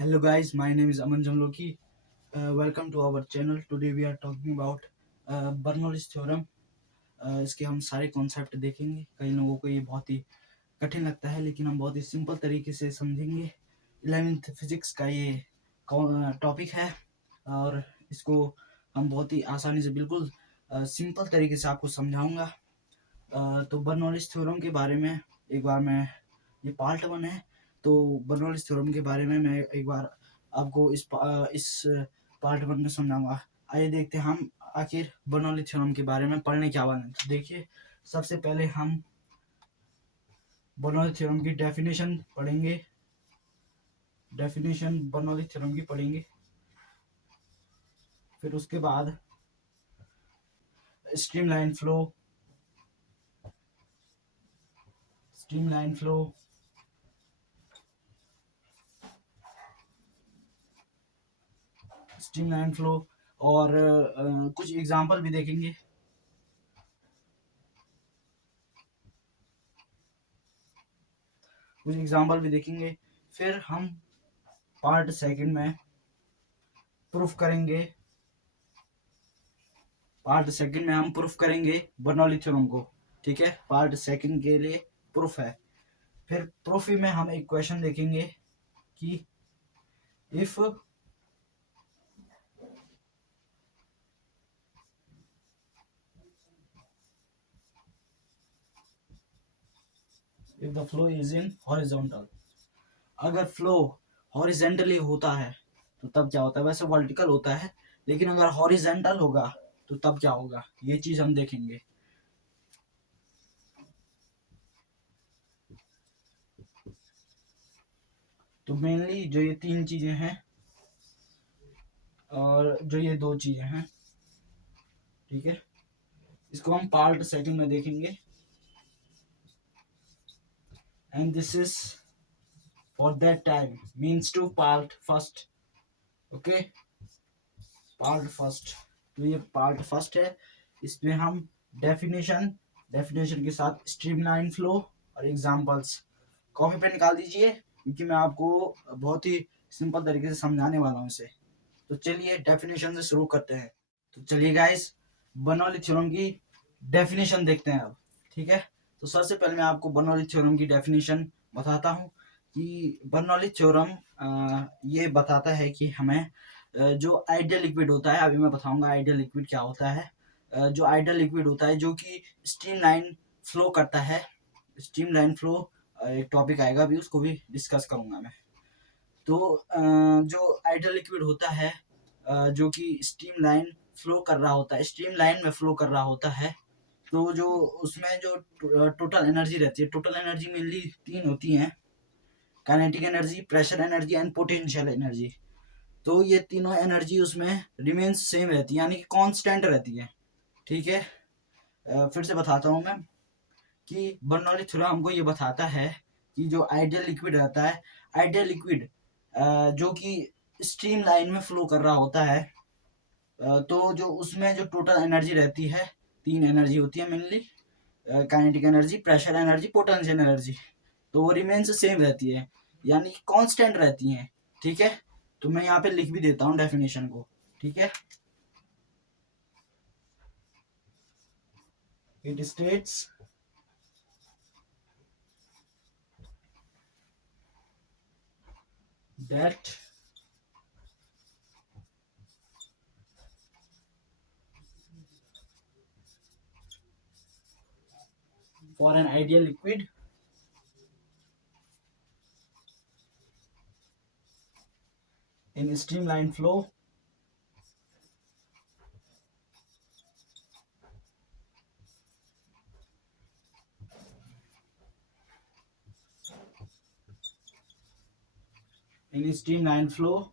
Hello guys, my name is Aman Jamloki. Welcome to our channel. Today we are talking about Bernoulli's theorem. इसके हम सारे concept देखेंगे. कई लोगों को ये बहुत ही कठिन लगता है, लेकिन हम बहुत ही सिंपल तरीके से समझेंगे. 11th फिजिक्स का ये टॉपिक है और इसको हम बहुत ही आसानी से बिल्कुल सिंपल तरीके से आपको समझाऊंगा. तो बर्नौलीज थ्योरम के बारे में एक बार मैं, ये पार्ट 1 है, तो बर्नौलीज थ्योरम के बारे में मैं एक बार आपको इस पार्ट 1 में समझाऊंगा. आइए देखते हैं हम आखिर बर्नौली थ्योरम के बारे में पढ़ने क्या वाले हैं. तो देखिए, सबसे पहले हम बर्नौली थ्योरम की डेफिनेशन पढ़ेंगे. डेफिनेशन बर्नौली थ्योरम की पढ़ेंगे. फिर उसके बाद streamline flow, streamline flow, streamline flow और कुछ एग्जांपल भी देखेंगे. कुछ एग्जांपल भी देखेंगे. फिर हम पार्ट सेकंड में प्रूफ करेंगे. पार्ट सेकंड में हम प्रूफ करेंगे बर्नौली थ्योरम को. ठीक है, पार्ट सेकंड के लिए प्रूफ है. फिर प्रूफ में हम एक क्वेश्चन देखेंगे कि if the flow is in horizontal. अगर फ्लो हॉरिजॉन्टली होता है तो तब क्या होता है. वैसे वर्टिकल होता है, लेकिन अगर हॉरिजॉन्टल होगा तो तब क्या होगा, ये चीज हम देखेंगे. तो मेनली जो ये तीन चीजें हैं और जो ये दो चीजें हैं, ठीक है, इसको हम पार्ट सेकंड में देखेंगे. And this is for that time means two part first. Okay, part first. तो ये पार्ट फर्स्ट है. इसमें हम डेफिनेशन के साथ स्ट्रीमलाइन फ्लो और एग्जांपल्स कॉपी पे निकाल दीजिए, क्योंकि मैं आपको बहुत ही सिंपल तरीके से समझाने वाला हूँ इसे. तो चलिए डेफिनेशन से शुरू करते हैं. तो चलिए गाइस, बर्नौली थ्योरम की डेफिनेशन देखते हैं अब. ठीक है, तो सबसे पहले मैं आपको बर्नौली थ्योरम की डेफिनेशन बताता हूँ कि बर्नौली थ्योरम ये बताता है कि हमें जो आइडियल लिक्विड होता है, अभी मैं बताऊंगा आइडियल लिक्विड क्या होता है. जो आइडियल लिक्विड होता है जो कि स्ट्रीमलाइन फ्लो करता है. स्ट्रीमलाइन फ्लो एक टॉपिक आएगा, अभी उसको भी डिस्कस करूंगा मैं. तो जो आइडियल लिक्विड होता है जो कि स्ट्रीमलाइन फ्लो कर रहा होता है, स्ट्रीमलाइन में फ्लो कर रहा होता है, तो जो उसमें जो टोटल एनर्जी रहती है, टोटल एनर्जी मेनली तीन होती हैं: kinetic energy, pressure energy and potential energy. तो ये तीनों एनर्जी उसमें रिमेन्स सेम रहती है, यानी कि कांस्टेंट रहती है. ठीक है, फिर से बताता हूँ मैं कि बर्नौली थ्योरम हमको ये बताता है कि जो आइडियल लिक्विड रहता है, आइडियल लिक्विड जो कि स्ट्रीम लाइन में फ्लो कर रहा होता है, तो जो उसमें जो टोटल एनर्जी रहती है, तीन एनर्जी होती है mainly: kinetic energy, pressure energy, potential energy. तो वो रिमेन्स सेम रहती है, यानी कांस्टेंट रहती हैं. ठीक है, तो मैं यहाँ पे लिख भी देता हूँ डेफिनेशन को. ठीक है, it states that for an ideal liquid, in streamline flow, in streamline flow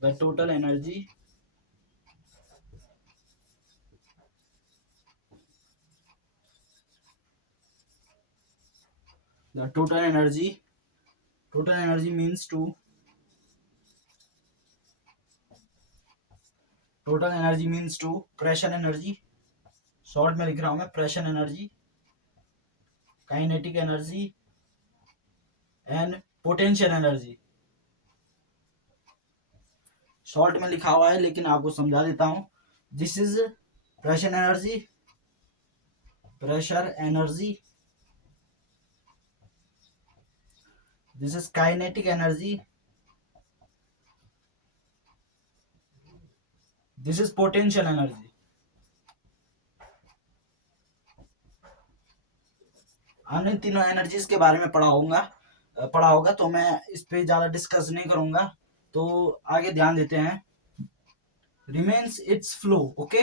the total energy the total energy means to total energy means to pressure energy, short में लिख रहा हूं मैं, pressure energy, kinetic energy and potential energy. Short में लिखा हुआ है लेकिन आपको समझा देता हूं। This is pressure energy, pressure energy. This is kinetic energy, this is potential energy. हमने तीनों एनर्जीज के बारे में पढ़ा होगा तो मैं इस पे ज्यादा डिस्कस नहीं करूंगा। तो आगे ध्यान देते हैं। Remains it's flow. Okay,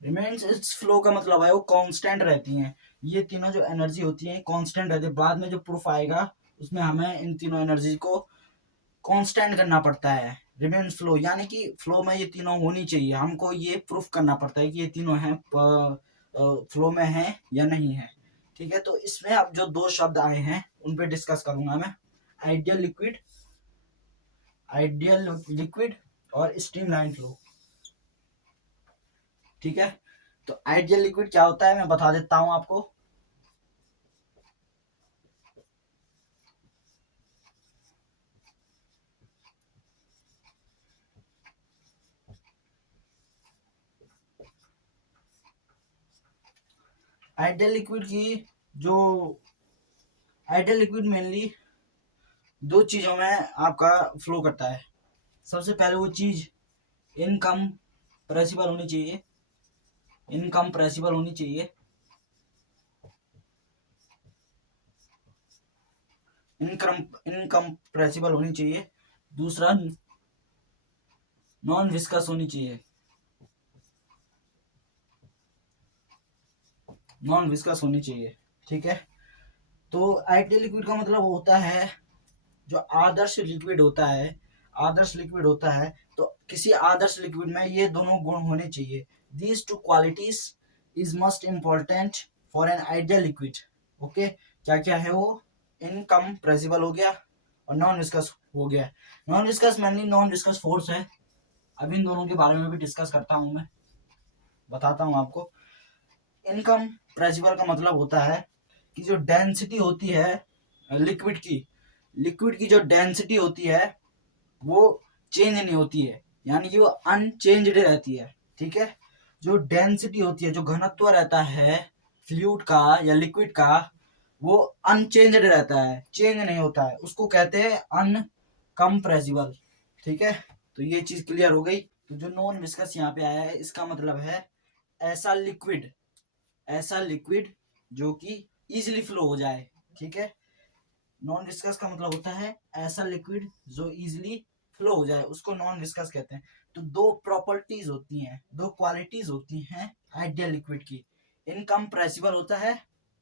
remains it's flow का मतलब है वो कांस्टेंट रहती हैं। ये तीनों जो एनर्जी होती है कांस्टेंट रहती है। बाद में जो प्रूफ आएगा उसमें हमें इन तीनों एनर्जी को कांस्टेंट करना पड़ता है। रिमेन्स फ्लो यानी कि फ्लो में ये तीनों होनी चाहिए। हमको ये प्रूफ करना पड़ता है कि ये तीनों हैं फ्लो में है या नहीं है। ठीक है, तो इसमें अब जो दो शब्द आए हैं उन पे डिस्कस करूंगा मैं। आइडियल लिक्विड, आइडियल लिक्विड और स्ट्रीमलाइन फ्लो। ठीक है, तो आइडियल लिक्विड क्या होता है मैं बता देता हूं आपको। आइडियल लिक्विड की जो आइडियल लिक्विड मेनली दो चीजों में आपका फ्लो करता है। सबसे पहले वो चीज इनकम्प्रेसिबल होनी चाहिए, इनकम्प्रेसिबल होनी चाहिए, इनकम्प्रेसिबल होनी चाहिए। दूसरा नॉन विस्कस होनी चाहिए, नॉन विस्कस होनी चाहिए। ठीक है, तो आइडियल लिक्विड का मतलब होता है जो आदर्श लिक्विड होता है, आदर्श लिक्विड होता है। तो किसी आदर्श लिक्विड में ये दोनों गुण होने चाहिए। These two qualities is must important for an ideal liquid. Okay, क्या क्या है वो? इनकम्प्रेसिबल हो गया और नॉन विस्कस हो गया। Non viscous mainly non viscous force है। अब इन दोनों के बारे में भी डिस्कस करता हूं मैं, बताता हूं आपको। इनकम्प्रेसिबल का मतलब होता है कि जो डेंसिटी होती है लिक्विड की, लिक्विड की जो डेंसिटी होती है वो चेंज नहीं होती है, यानी कि वो अनचेंज्ड रहती है। ठीक है, जो डेंसिटी होती है, जो घनत्व रहता है फ्लूइड का या लिक्विड का, वो अनचेंज्ड रहता है, चेंज नहीं होता है, उसको कहते हैं अनकम्प्रेसिबल। ठीक है, तो ये चीज क्लियर हो गई। तो जो नॉन विस्कस यहाँ पे आया है इसका मतलब है ऐसा लिक्विड, ऐसा लिक्विड जो कि इजीली फ्लो हो जाए। ठीक है, नॉन विस्कस का मतलब होता है ऐसा लिक्विड जो इजीली फ्लो हो जाए, उसको नॉन विस्कस कहते हैं। तो दो प्रॉपर्टीज होती हैं, दो क्वालिटीज होती हैं आइडियल लिक्विड की। इनकम्प्रेसिबल होता है,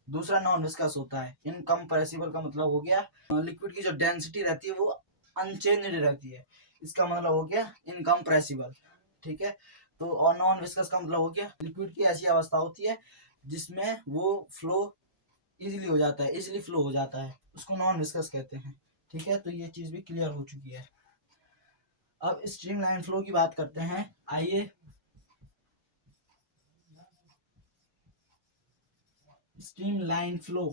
दूसरा नॉन विस्कस होता है। इनकम्प्रेसिबल का मतलब हो गया लिक्विड की जो डेंसिटी रहती है वो अनचेंज्ड रहती है, इसका मतलब हो गया इनकम्प्रेसिबल। ठीक है, तो और नॉन विस्कस का मतलब हो गया लिक्विड की ऐसी अवस्था होती है जिसमें वो फ्लो इजीली हो जाता है, इजीली फ्लो हो जाता है, उसको नॉन विस्कस कहते हैं। ठीक है, तो ये चीज भी क्लियर हो चुकी है। अब स्ट्रीमलाइन फ्लो की बात करते हैं, आइए। स्ट्रीमलाइन फ्लो,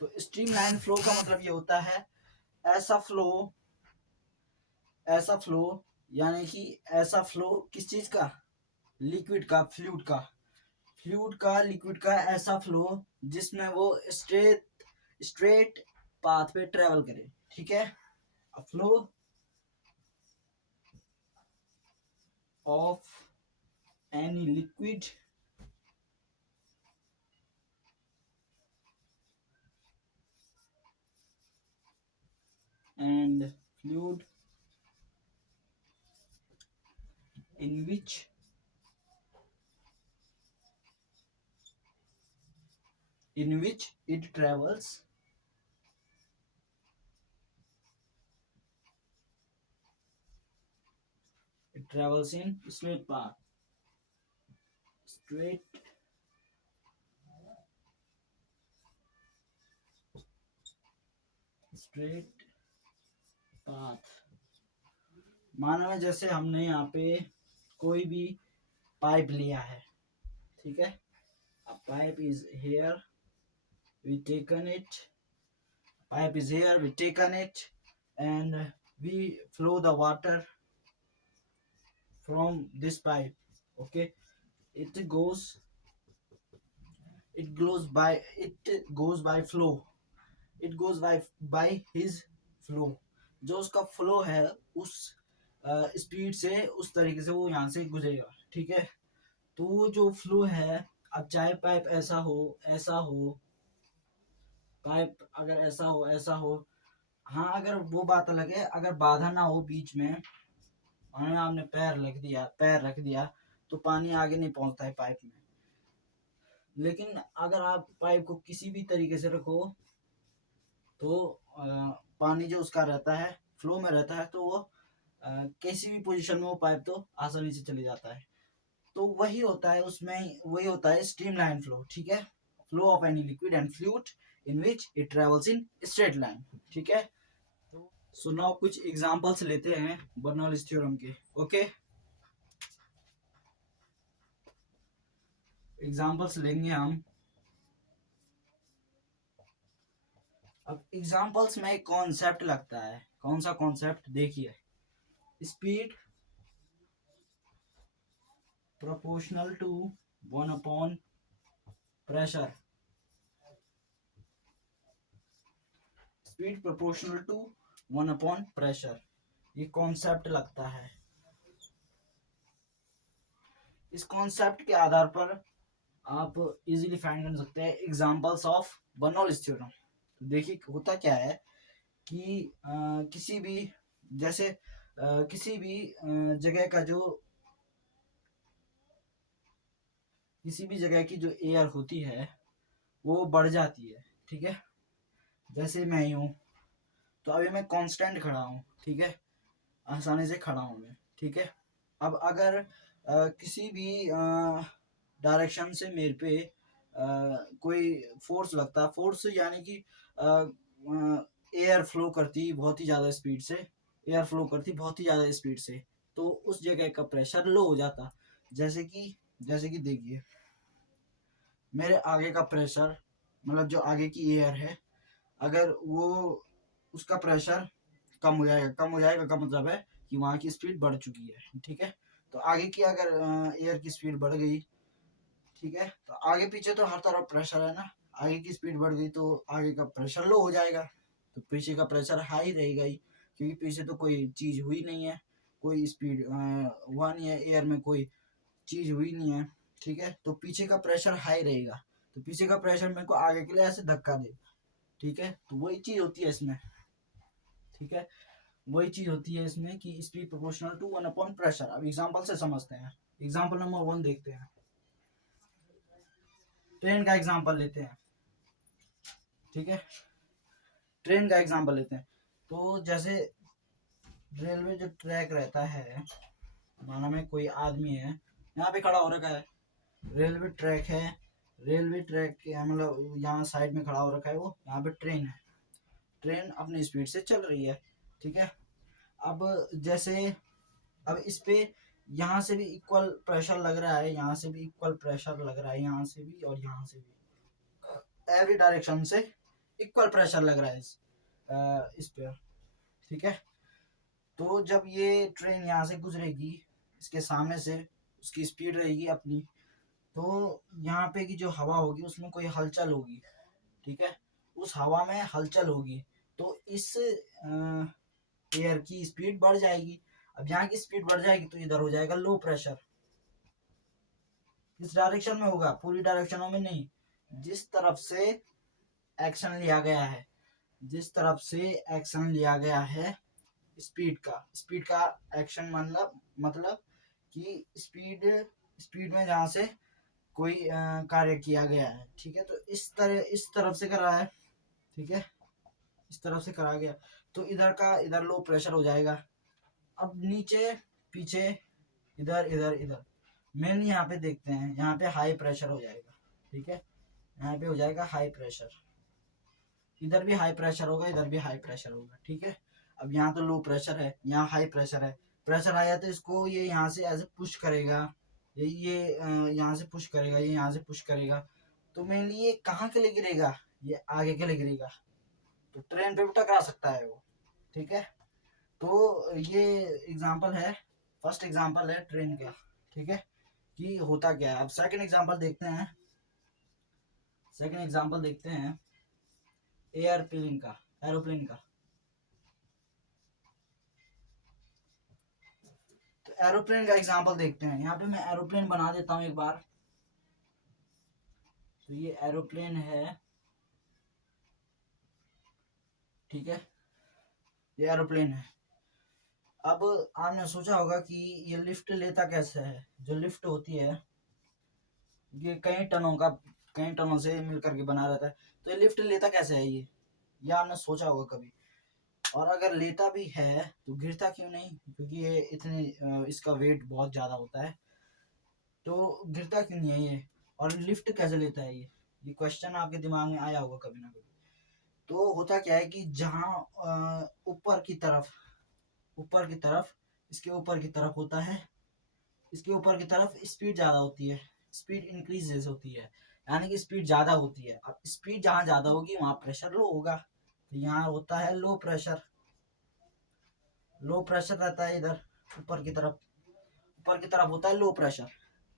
तो स्ट्रीमलाइन फ्लो का मतलब ये होता है ऐसा फ्लो, ऐसा फ्लो यानी कि ऐसा फ्लो किस चीज का? लिक्विड का, फ्लूइड का, फ्लूइड का, लिक्विड का ऐसा फ्लो जिसमें वो स्ट्रेट पाथ पे ट्रेवल करे। ठीक है, flow of any liquid and fluid in which it travels, it travels in straight path, straight straight path. माना में जैसे हमने यहाँ पे कोई भी पाइप लिया है, ठीक है, a pipe is here, we taken it, pipe is here, we taken it, and we flow the water from this pipe, okay, it goes it goes by flow, it goes by his flow, जो उसका flow है उस speed से, उस तरीके से वो यहाँ से गुजरेगा, ठीक है। तो वो जो फ्लो है, अब चाहे पाइप ऐसा हो, पाइप अगर ऐसा हो, हाँ अगर वो बात अलग है, अगर बाधा ना हो बीच में, और आपने पैर रख दिया तो पानी आगे नहीं पहुंचता है पाइप में। लेकिन अगर आप पाइप को किसी भी तरीके से रखो तो पानी जो उसका रहता है फ्लो में रहता है, तो वो किसी भी पोजीशन में वो पाइप तो आसानी से चले जाता है। तो वही होता है उसमें, वही होता है स्ट्रीमलाइन फ्लो, ठीक है, flow of any liquid and fluid in which it travels in straight line, ठीक है। सो नाउ कुछ एग्जांपल्स लेते हैं बर्नौलीज थ्योरम के, ओके। एग्जांपल्स लेंगे हम। अब एग्जांपल्स में एक कॉन्सेप्ट लगता है, कौन सा कॉन्सेप्ट, देखिए, speed proportional to 1 upon pressure, speed proportional to 1 upon pressure, ये कॉन्सेप्ट लगता है। इस कॉन्सेप्ट के आधार पर आप इजीली फाइंड कर सकते हैं एग्जांपल्स ऑफ बर्नौलीज थ्योरम। तो देखिए होता क्या है कि किसी भी जैसे किसी भी जगह का जो किसी भी जगह की जो एयर होती है वो बढ़ जाती है, ठीक है। जैसे मैं ही हूँ, तो अभी मैं कांस्टेंट खड़ा हूँ, ठीक है, आसानी से खड़ा हूँ मैं, ठीक है। अब अगर किसी भी डायरेक्शन से मेरे पे कोई फोर्स लगता, फोर्स यानी कि एयर फ्लो करती बहुत ही ज़्यादा स्पीड से, एयर फ्लो करती बहुत ही ज़्यादा स्पीड से, तो उस जगह का प्रेशर लो हो जाता। जैसे कि देखिए, मेरे आगे का प्रेशर, मतलब जो आगे की एयर है, अगर वो उसका प्रेशर कम हो जाएगा का मतलब है कि वहाँ की स्पीड बढ़ चुकी है, ठीक है। तो आगे की अगर एयर की स्पीड बढ़ गई, ठीक है, तो आगे पीछे तो हर तरफ प्रेशर है ना, आगे की स्पीड बढ़ गई तो आगे का प्रेशर लो हो जाएगा, तो पीछे का प्रेशर हाई रहेगा ही, क्योंकि पीछे तो कोई चीज़ हुई नहीं है, कोई स्पीड हुआ नहीं है, एयर में कोई चीज़ हुई नहीं है, ठीक है। तो पीछे का प्रेशर हाई रहेगा, तो पीछे का प्रेशर मेरे को आगे के लिए ऐसे धक्का देगा, ठीक है। तो वही चीज़ होती है इसमें, ठीक है, वही चीज़ होती है इसमें कि speed proportional to 1 upon pressure. अब एग्जांपल से समझते हैं। एग्जांपल नंबर 1 देखते हैं, ट्रेन का एग्जांपल लेते हैं, ठीक है, ट्रेन का एग्जांपल लेते हैं। तो जैसे रेलवे जो ट्रैक रहता है, माना में कोई आदमी है यहाँ पे खड़ा हो रखा है, रेलवे ट्रैक है, रेलवे ट्रैक के मतलब यहाँ साइड में खड़ा हो रखा है, वो यहाँ पे ट्रेन है, ट्रेन अपनी स्पीड से चल रही है, ठीक है। अब जैसे अब इस पे यहाँ से भी इक्वल प्रेशर लग रहा है, यहाँ से भी इक्वल प्रेशर लग रहा है, यहाँ से भी और यहाँ से भी, एवरी डायरेक्शन से इक्वल प्रेशर लग रहा है इस पे, ठीक है। तो जब ये ट्रेन यहाँ से गुजरेगी, इसके सामने से उसकी स्पीड रहेगी अपनी, तो यहाँ पे की जो हवा होगी उसमें कोई हलचल होगी, ठीक है, उस हवा में हलचल होगी, तो इस एयर की स्पीड बढ़ जाएगी। अब यहाँ की स्पीड बढ़ जाएगी तो इधर हो जाएगा लो प्रेशर। किस डायरेक्शन में होगा, पूरी डायरेक्शनों में नहीं, जिस तरफ से एक्शन लिया गया है, जिस तरफ से एक्शन लिया गया है स्पीड का एक्शन मतलब कि स्पीड में जहाँ से कोई कार्य किया गया है, ठीक है। तो इस तरफ से करा है, ठीक है, इस तरफ से करा गया, तो इधर लो प्रेशर हो जाएगा। अब नीचे पीछे इधर इधर इधर मेन यहाँ पे देखते हैं, यहाँ पे हाई प्रेशर हो जाएगा, ठीक है, यहाँ पे हो जाएगा हाई प्रेशर, इधर भी हाई प्रेशर होगा, इधर भी हाई प्रेशर होगा, ठीक है। अब यहाँ तो लो प्रेशर है, यहाँ हाई प्रेशर है। प्रेशर आया तो इसको ये यहाँ से ऐसे पुश करेगा, यहाँ से पुश करेगा, ये यहाँ से पुश करेगा, तो मेनली ये कहाँ के लिए गिरेगा, ये आगे के लिए गिरेगा, तो ट्रेन पे भी टकरा सकता है वो, ठीक है। तो ये एग्जांपल है, फर्स्ट एग्जांपल है ट्रेन का, ठीक है, कि होता क्या है। अब सेकंड एग्जांपल देखते हैं, सेकंड एग्जांपल देखते हैं एयरप्लेन का, एरोप्लेन का। तो एरोप्लेन का एग्जांपल देखते हैं, यहाँ पे मैं एरोप्लेन बना देता हूँ एक बार। तो ये एरोप्लेन है, ठीक है, ये एरोप्लेन है। अब आपने सोचा होगा कि ये लिफ्ट लेता कैसे है। जो लिफ्ट होती है ये कई टनों से मिल करके बना रहता है, तो ये लिफ्ट लेता कैसे है, ये आपने सोचा होगा कभी। और अगर लेता भी है तो गिरता क्यों नहीं, क्योंकि ये इसका वेट बहुत ज़्यादा होता है, तो गिरता क्यों नहीं है ये। और लिफ्ट कैसे लेता है ये क्वेश्चन आपके दिमाग में आया होगा कभी ना कभी। तो होता क्या है कि जहाँ ऊपर की तरफ इसके ऊपर की तरफ होता है, इसके ऊपर की तरफ स्पीड ज़्यादा होती है, स्पीड इंक्रीजेस होती है, यानी कि स्पीड ज़्यादा होती है। अब स्पीड जहाँ ज़्यादा होगी वहाँ प्रेशर लो होगा, तो यहाँ होता है लो प्रेशर। लो प्रेशर रहता है इधर ऊपर की तरफ होता है लो प्रेशर।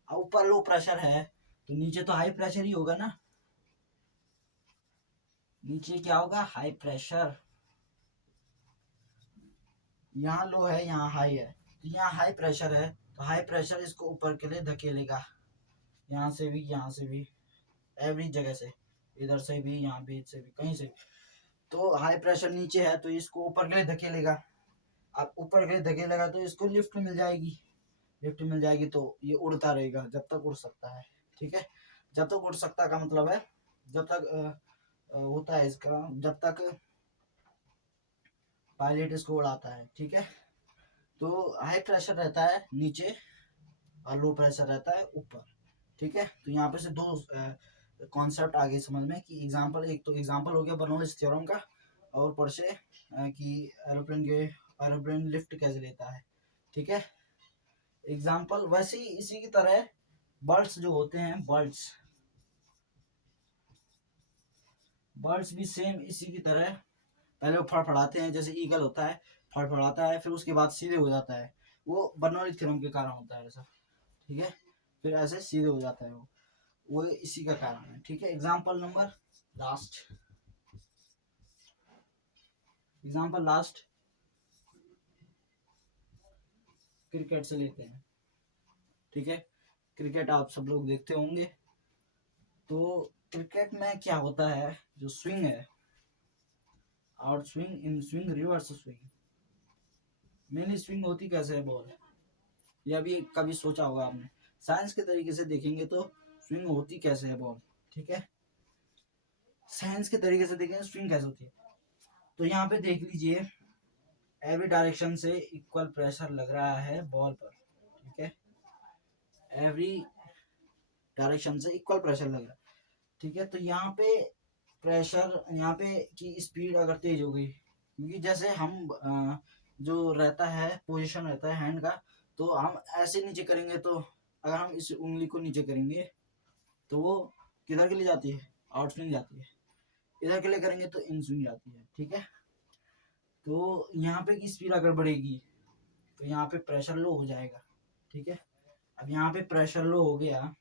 अब ऊपर लो प्रेशर है तो नीचे तो हाई प्रेशर ही होगा ना, नीचे क्या होगा, हाई प्रेशर। यहाँ लो है, यहाँ हाई है, तो यहाँ हाई प्रेशर है, तो हाई प्रेशर इसको ऊपर के लिए धकेलेगा, यहाँ से भी, एवरी जगह से, इधर से भी, यहाँ भी से भी, कहीं से भी। तो हाई प्रेशर नीचे है तो इसको ऊपर के लिए धकेलेगा। अब ऊपर के लिए धकेलेगा तो इसको लिफ्ट मिल जाएगी, लिफ्ट मिल जाएगी तो ये उड़ता रहेगा जब तक उड़ सकता है, ठीक है। जब तक उड़ सकता का मतलब है जब तक होता है इसका, जब तक पायलट इसको उड़ाता है, ठीक है। तो हाई प्रेशर रहता है नीचे और लो प्रेशर रहता है ऊपर, ठीक है। तो यहाँ पे से दो कॉन्सेप्ट आगे समझ में कि एग्जांपल, एक तो एग्जांपल हो गया बर्नौलीज थ्योरम का, और ऊपर से कि एरोप्लेन लिफ्ट कैसे लेता है, ठीक है। एग्जांपल वैसे ही इसी की तरह बर्ड्स जो होते हैं, बर्ड्स भी सेम इसी की तरह पहले वो फड़फड़ाते हैं, जैसे ईगल होता है, फड़फड़ाता है, फिर उसके बाद सीधे हो जाता है, वो बर्नौली थ्योरम के कारण होता है ऐसा, ठीक है। फिर ऐसे सीधे हो जाता है वो इसी का कारण है, ठीक है। एग्जाम्पल नंबर लास्ट, क्रिकेट से लेते हैं, ठीक है। क्रिकेट आप सब लोग देखते होंगे। तो क्रिकेट में क्या होता है, जो स्विंग है, out swing, in swing, reverse swing, mainly swing होती कैसे है बॉल, ये अभी कभी सोचा होगा आपने। साइंस के तरीके से देखेंगे तो स्विंग होती कैसे है बॉल, ठीक है। साइंस के तरीके से देखेंगे स्विंग कैसे होती है, तो यहाँ पे देख लीजिए, एवरी डायरेक्शन से इक्वल प्रेशर लग रहा है बॉल पर, ठीक है। एवरी डायरेक्शन से इक्वल प्रेशर लग रहा है, ठीक है। तो यहाँ पे प्रेशर, यहाँ पे की स्पीड अगर तेज हो गई, क्योंकि जैसे हम जो रहता है पोजीशन रहता है हैंड का, तो हम ऐसे नीचे करेंगे, तो अगर हम इस उंगली को नीचे करेंगे तो वो किधर के लिए जाती है, आउट स्विंग जाती है। इधर के लिए करेंगे तो इन स्विंग जाती है, ठीक है। तो यहाँ पे की स्पीड अगर बढ़ेगी तो यहाँ पे प्रेशर लो हो जाएगा, ठीक है। अब यहाँ पे प्रेशर लो हो गया,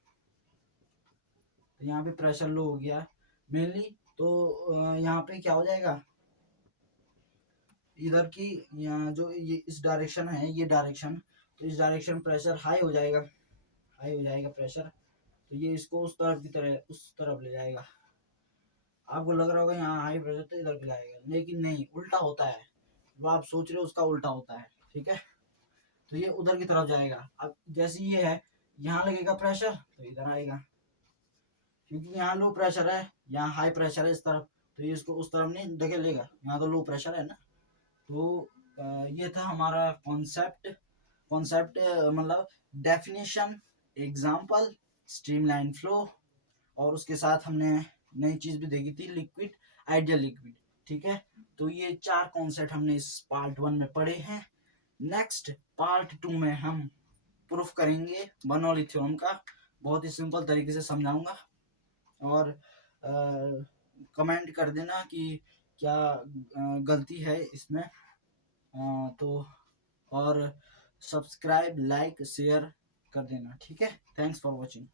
तो यहाँ पे प्रेशर लो हो गया मेनली, तो यहाँ पे क्या हो जाएगा, इधर की यहाँ जो ये इस डायरेक्शन है, ये डायरेक्शन, तो इस डायरेक्शन प्रेशर हाई हो जाएगा, प्रेशर, तो ये इसको उस तरफ ले जाएगा। आपको लग रहा होगा यहाँ हाई प्रेशर तो इधर के लाएगा, लेकिन नहीं, उल्टा होता है, जो आप सोच रहे हो उसका उल्टा होता है, ठीक है। तो ये उधर की तरफ जाएगा। अब जैसे ये है, यहाँ लगेगा प्रेशर तो इधर आएगा, क्योंकि यहाँ लो प्रेशर है, यहाँ हाई प्रेशर है इस तरफ, तो ये इसको उस तरफ नहीं धकेलेगा, यहाँ तो लो प्रेशर है ना। तो ये था हमारा कॉन्सेप्ट मतलब डेफिनेशन, एग्जाम्पल, स्ट्रीमलाइन फ्लो, और उसके साथ हमने नई चीज भी देखी थी, लिक्विड, आइडियल लिक्विड। ठीक है, तो ये 4 कॉन्सेप्ट हमने इस पार्ट 1 में पढ़े हैं। नेक्स्ट पार्ट 2 में हम प्रूफ करेंगे बर्नौली थ्योरम का, बहुत ही सिंपल तरीके से समझाऊंगा। और कमेंट कर देना कि क्या गलती है इसमें। तो और सब्सक्राइब, लाइक, शेयर कर देना, ठीक है। Thanks for watching.